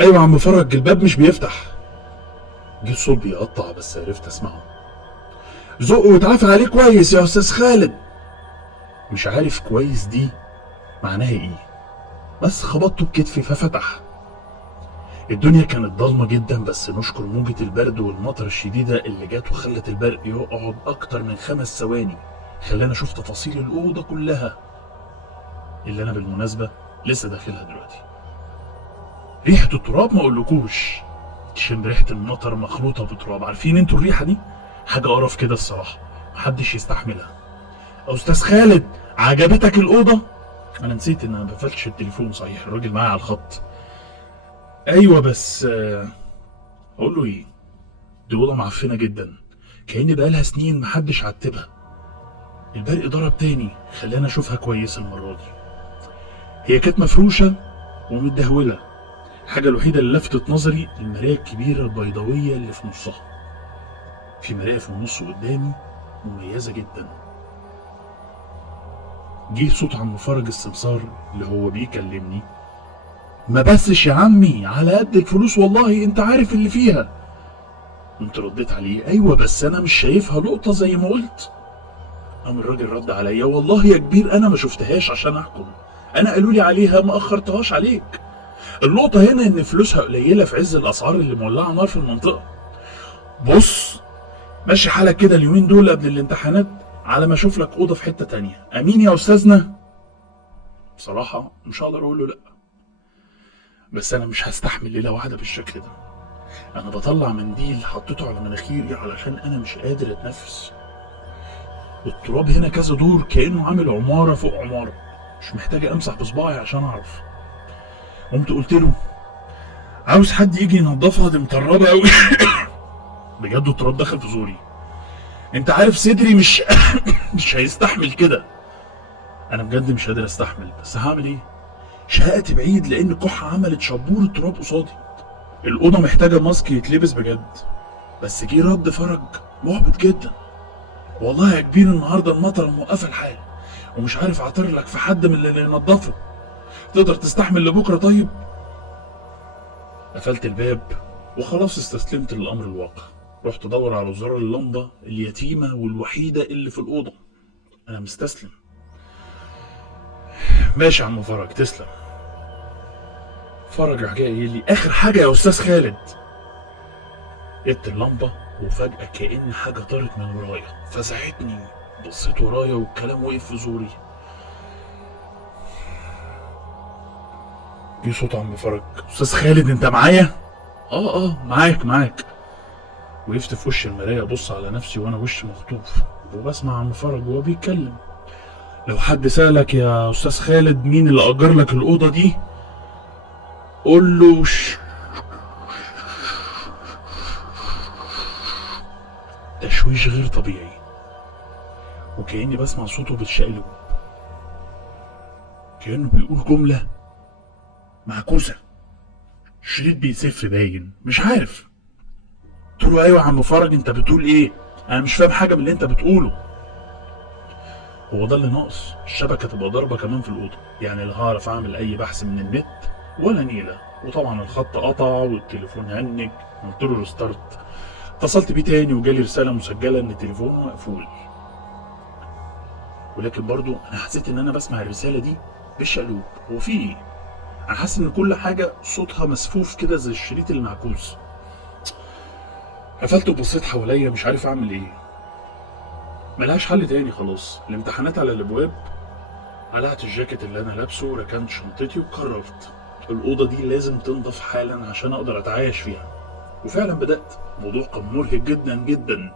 ايوه يا عم فرج، الباب مش بيفتح. جه الصوت بيقطع بس عرفت اسمعه. زق واتعافى عليه كويس يا استاذ خالد. مش عارف كويس دي معناها ايه، بس خبطته بكتفي ففتح. الدنيا كانت ضلمة جدا، بس نشكر موجة البرد والمطر الشديدة اللي جات وخلت البرق يقعد أكتر من 5 ثواني، خلاني أشوف تفاصيل الأوضة كلها اللي أنا بالمناسبة لسه داخلها دلوقتي. ريحة التراب ما أقولكوش، تشم ريحة المطر مخلوطة بتراب. عارفين انتوا الريحة دي؟ حاجة قرف كده الصراحة، محدش يستحملها. أستاذ خالد، عجبتك الأوضة؟ أنا نسيت إن أنا مقفلتش التليفون، صحيح الراجل معايا على الخط. أيوة بس أقول له إيه؟ دي أوضة معفنة جدا، كأن بقالها سنين محدش عتبها. البرق ضرب تاني خلاني أشوفها كويس المرة دي. هي كانت مفروشة ومتدهولة. الحاجة الوحيدة اللي لفتت نظري المراية الكبيرة البيضاوية اللي في نصها. في مراية في النص قدامي مميزة جدا. جه صوت عم فرج السمسار اللي هو بيكلمني. ما بسش يا عمي، على قد الفلوس والله، انت عارف اللي فيها. قمت رديت عليه ايوه بس انا مش شايفها لقطة زي ما قلت. قام الراجل رد عليا والله يا كبير انا ما شفتهاش عشان احكم، انا قالوا لي عليها ما اخرتهاش عليك. اللقطة هنا ان فلوسها قليلة في عز الاسعار اللي مولعة نار في المنطقة. بص، ماشي حالك كده اليومين دول قبل الامتحانات على ما اشوف لك اوضة في حتة تانية، امين يا استاذنا؟ بصراحة مش هقدر اقول له لا، بس انا مش هستحمل ليلة واحدة بالشكل ده. انا بطلع منديل حطيته على مناخيري علشان انا مش قادر اتنفس. التراب هنا كذا دور كأنه عامل عمارة فوق عمارة، مش محتاج امسح بصباعي عشان اعرف. قمت قلت له عاوز حد يجي ينضفها، دي مطربة قوي. بجد التراب دخل في زوري، انت عارف صدري مش مش هيستحمل كده. انا بجد مش قادر استحمل، بس هعمل ايه؟ شققت بعيد لان الكحة عملت شبور التراب قصادي. الأوضة محتاجة ماسك يتلبس بجد. بس جه رد فرج محبط جدا. والله يا كبير النهارده المطر موقفه الحال، ومش عارف اعترض لك في حد من اللي ينضفه، تقدر تستحمل لبكره طيب؟ قفلت الباب وخلاص استسلمت للامر الواقع. رحت ادور على زرار اللمبه اليتيمه والوحيده اللي في الاوضه. انا مستسلم. ماشي يا عم فرج، تسلم. فرج راح جاي قايل لي اخر حاجه يا استاذ خالد. جبت اللمبه وفجاه كأن حاجه طارت من ورايا فزعتني. بصيت ورايا والكلام وقف في زوري. جه صوت عم فرج. استاذ خالد انت معايا؟ اه معاك. وقفت في وش المرايه ابص على نفسي وانا وشي مخطوف وبسمع عم فرج وهو بيتكلم. لو حد سألك يا استاذ خالد مين اللي اجر لك الاوضه دي، قول له تشويش غير طبيعي، وكأني بسمع صوته بالشقلب، كأنه بيقول جمله معكوسه. شريط بيسف باين، مش عارف. قلت له ايوه يا عم فرج انت بتقول ايه؟ انا مش فاهم حاجه من اللي انت بتقوله. هو ده اللي ناقص، الشبكه تبقى ضاربه كمان في الاوضه، يعني لا هعرف اعمل اي بحث من النت ولا نيله. وطبعا الخط قطع والتليفون هنج. قلت له ريستارت، اتصلت بيه تاني وجالي رساله مسجله ان التليفون مقفول. ولكن برضو انا حسيت ان انا بسمع الرساله دي بالشقلوب. هو في ايه؟ انا حاسس ان كل حاجه صوتها مسفوف كده زي الشريط المعكوس. قفلت وبصيت حواليا مش عارف اعمل ايه. ملهاش حل تاني، خلاص الامتحانات على الابواب. قلعت الجاكيت اللي انا لابسه وركنت شنطتي وقررت الاوضه دي لازم تنضف حالا عشان اقدر اتعايش فيها. وفعلا بدات. الموضوع كان مرهق جدا جدا.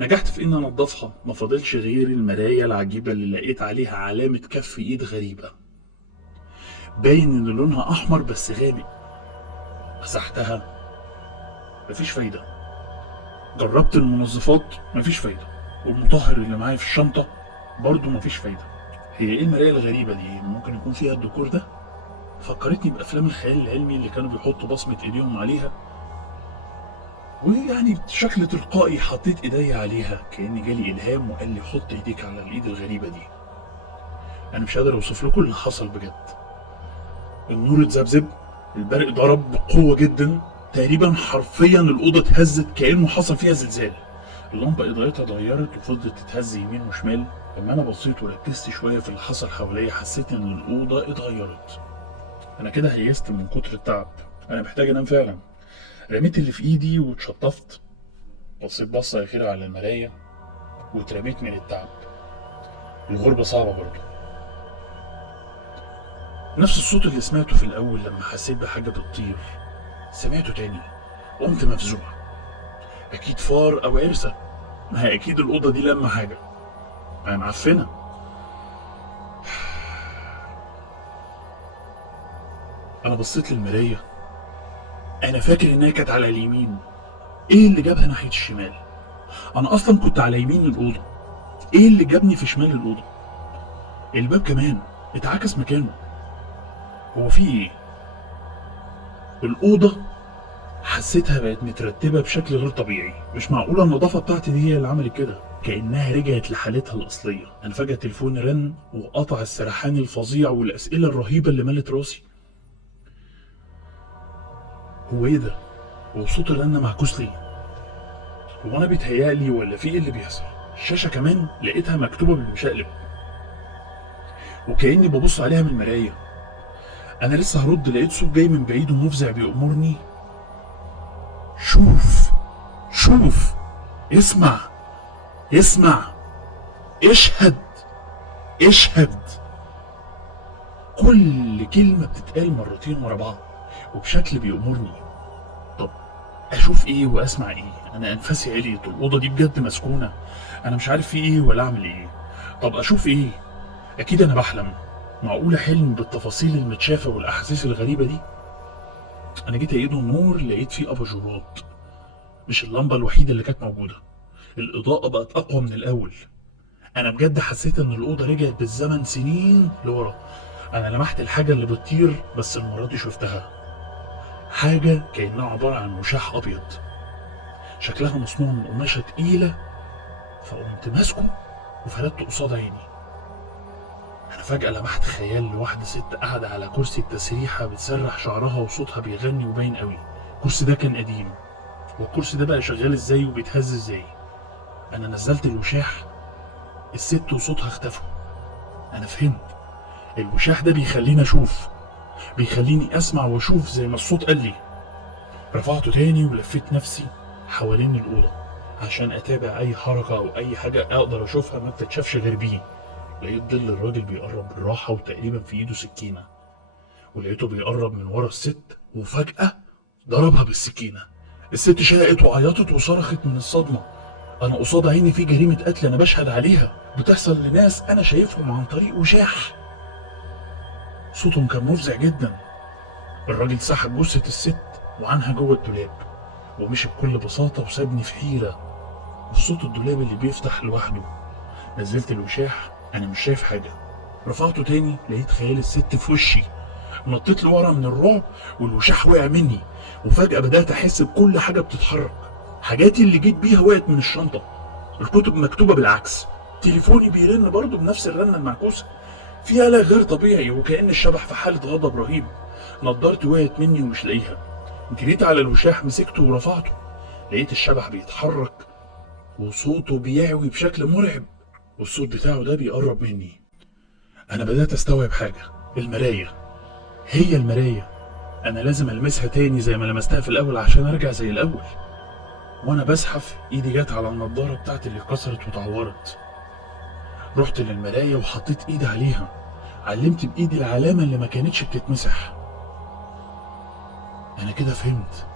نجحت في ان انضفها، ما فاضلش غير المرايه العجيبه اللي لقيت عليها علامه كف ايد غريبه باين ان لونها احمر بس غامق. مسحتها، مفيش فايده. جربت المنظفات، مفيش فايده. والمطهر اللي معايا في الشنطه برضه مفيش فايده. هي ايه المرايه الغريبه دي؟ ممكن يكون فيها الديكور ده؟ فكرتني بافلام الخيال العلمي اللي كانوا بيحطوا بصمه ايديهم عليها، ويعني بشكل تلقائي حطيت ايدي عليها كأن جالي الهام وقال لي حط ايديك على الايد الغريبه دي. انا مش قادر اوصف لكم اللي حصل بجد. النور اتذبذب البرق ضرب بقوة جدا، تقريبا حرفيا الأوضة اتهزت كأنه حصل فيها زلزال. اللمبة إضاءتها اتغيرت وفضلت تتهز يمين وشمال. لما أنا بصيت وركزت شوية في اللي حصل حواليا حسيت إن الأوضة اتغيرت. أنا كده هيست من كتر التعب، أنا محتاج أنام فعلا. رميت اللي في إيدي واتشطفت، بصيت بصة أخيرة على المراية واترميت من التعب. الغربة صعبة برضه. نفس الصوت اللي سمعته في الأول لما حسيت بحاجة بتطير سمعته تاني. قمت مفزوع، أكيد فار أو عرسة، ما هي أكيد الأوضة دي لما حاجة، ما هي معفنة. أنا بصيت للمراية، أنا فاكر إنها كانت على اليمين. إيه اللي جابها ناحية الشمال؟ أنا أصلا كنت على يمين الأوضة، إيه اللي جابني في شمال الأوضة؟ الباب كمان اتعكس مكانه. هو في إيه؟ الأوضة حسيتها بقت مترتبة بشكل غير طبيعي. مش معقولة النظافة بتاعتي دي هي اللي عملت كده، كأنها رجعت لحالتها الأصلية. أنا فجأة تليفوني رن وقطع السرحان الفظيع والأسئلة الرهيبة اللي ملت راسي. هو إيه ده؟ هو صوت الرن معكوس ليه؟ هو أنا بيتهيألي ولا في إيه اللي بيحصل؟ الشاشة كمان لقيتها مكتوبة بالمشقلب وكأني ببص عليها من المراية. أنا لسه هرد لقيت صوت جاي من بعيد ومفزع بيأمرني: شوف شوف، اسمع اسمع، اشهد اشهد. كل كلمة بتتقال مرتين ورا بعض وبشكل بيأمرني. طب اشوف ايه واسمع ايه؟ انا انفاسي عليت، الأوضة دي بجد مسكونة، انا مش عارف في ايه ولا اعمل ايه. طب اشوف ايه؟ اكيد انا بحلم، معقولة حلم بالتفاصيل المتشافة والاحاسيس الغريبة دي؟ انا جيت ايده النور لقيت فيه اباجورات، مش اللمبة الوحيدة اللي كانت موجودة. الإضاءة بقت أقوى من الأول. أنا بجد حسيت إن الأوضة رجعت بالزمن سنين لورا. أنا لمحت الحاجة اللي بتطير بس المرة دي شفتها، حاجة كأنها عبارة عن وشاح أبيض، شكلها مصنوع من قماشة تقيلة. فقمت ماسكه وفردته قصاد عيني. أنا فجأة لمحت خيال لواحدة ست قاعدة على كرسي التسريحة بتسرح شعرها وصوتها بيغني وباين قوي. الكرسي ده كان قديم، والكرسي ده بقى شغال ازاي وبيتهز ازاي؟ أنا نزلت الوشاح، الست وصوتها اختفوا. أنا فهمت، الوشاح ده بيخليني أشوف، بيخليني أسمع وأشوف زي ما الصوت قال لي. رفعته تاني ولفيت نفسي حوالين الأوضة عشان أتابع أي حركة أو أي حاجة أقدر أشوفها ما بتتشافش غير بيه. لقيت ظل الراجل بيقرب بالراحة وتقريبا في إيده سكينة، ولقيته بيقرب من ورا الست وفجأة ضربها بالسكينة. الست شقت وعيطت وصرخت من الصدمة. أنا قصاد عيني في جريمة قتل أنا بشهد عليها بتحصل لناس أنا شايفهم عن طريق وشاح. صوتهم كان مفزع جدا. الراجل سحب جثة الست وعنها جوه الدولاب ومشي بكل بساطة وسابني في حيرة وفي صوت الدولاب اللي بيفتح لوحده. نزلت الوشاح، أنا مش شايف حاجة. رفعته تاني لقيت خيال الست في وشي. نطيت لورا من الرعب والوشاح وقع مني، وفجأة بدأت أحس بكل حاجة بتتحرك. حاجاتي اللي جيت بيها وقعت من الشنطة، الكتب مكتوبة بالعكس، تليفوني بيرن برضه بنفس الرنة المعكوسة. في قلق غير طبيعي وكأن الشبح في حالة غضب رهيب. نضارتي وقعت مني ومش لاقيها. جريت على الوشاح مسكته ورفعته، لقيت الشبح بيتحرك وصوته بيعوي بشكل مرعب، والصوت بتاعه ده بيقرب مني. أنا بدأت أستوعب حاجة، المراية، هي المراية. أنا لازم ألمسها تاني زي ما لمستها في الأول عشان أرجع زي الأول. وأنا بزحف إيدي جت على النضارة بتاعتي اللي اتكسرت واتعورت. رحت للمراية وحطيت إيدي عليها، علمت بإيدي العلامة اللي ما كانتش بتتمسح. أنا كده فهمت،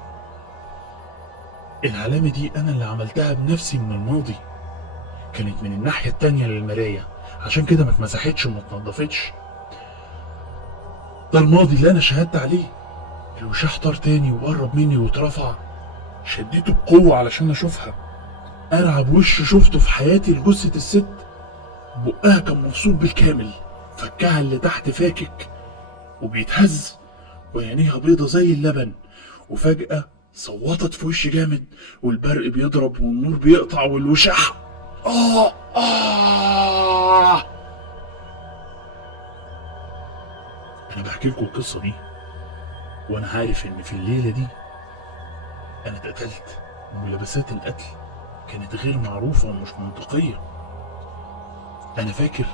العلامة دي أنا اللي عملتها بنفسي من الماضي، كانت من الناحية التانية للمراية، عشان كده ما اتمسحتش وما اتنضفتش. ده الماضي اللي أنا شهدت عليه. الوشاح طار تاني وقرب مني واترفع، شديته بقوة علشان أشوفها. أرعب وش شفته في حياتي لجثة الست. بقها كان مفصول بالكامل، فكها اللي تحت فاكك وبيتهز، وعينيها بيضة زي اللبن. وفجأة صوتت في وشي جامد، والبرق بيضرب والنور بيقطع والوشاح آه آه. أنا بحكي لكم القصة دي وانا عارف ان في الليلة دي انا اتقتلت، وملابسات القتل كانت غير معروفة ومش منطقية. انا فاكر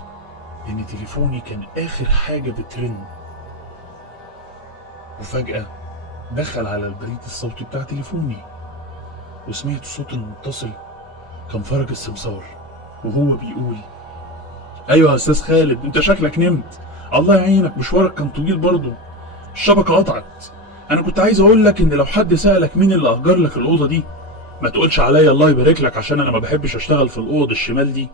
ان تليفوني كان اخر حاجة بترن، وفجأة دخل على البريد الصوتي بتاع تليفوني وسمعت صوت المتصل كان فرج السمسار وهو بيقول: ايوه يا استاذ خالد، انت شكلك نمت، الله يعينك مشوارك كان طويل برضه، الشبكة قطعت. انا كنت عايز اقول لك ان لو حد سألك مين اللي اجر لك الأوضة دي ما تقولش عليا الله يبارك لك، عشان انا ما بحبش اشتغل في الأوض الشمال دي،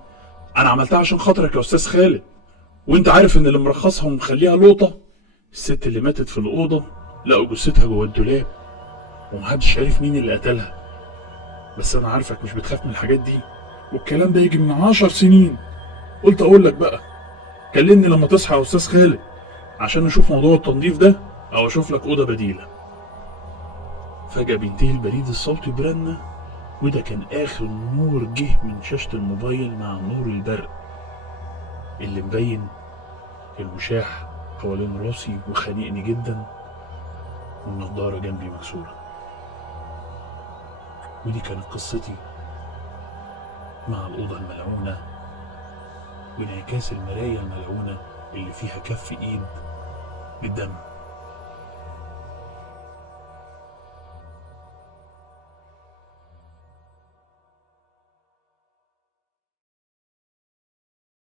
انا عملتها عشان خاطرك يا استاذ خالد. وانت عارف ان اللي مرخصها ومخليها لقطة الست اللي ماتت في الأوضة لقوا جثتها جوه الدولاب، ومحدش عارف مين اللي قتلها. بس انا عارفك مش بتخاف من الحاجات دي، والكلام ده يجي من 10 سنين، قلت اقول لك بقى كلمني لما تصحى يا استاذ خالد عشان نشوف موضوع التنظيف ده او اشوف لك اوضه بديله. فجأة بينتهي البريد الصوتي برنة، وده كان اخر نور جه من شاشة الموبايل مع نور البرق اللي مبين المشاح حوالين راسي وخانقني جدا، والنضارة جنبي مكسورة. ودي كانت قصتي مع الأوضة الملعونة وانعكاس المراية الملعونة اللي فيها كف ايد بالدم.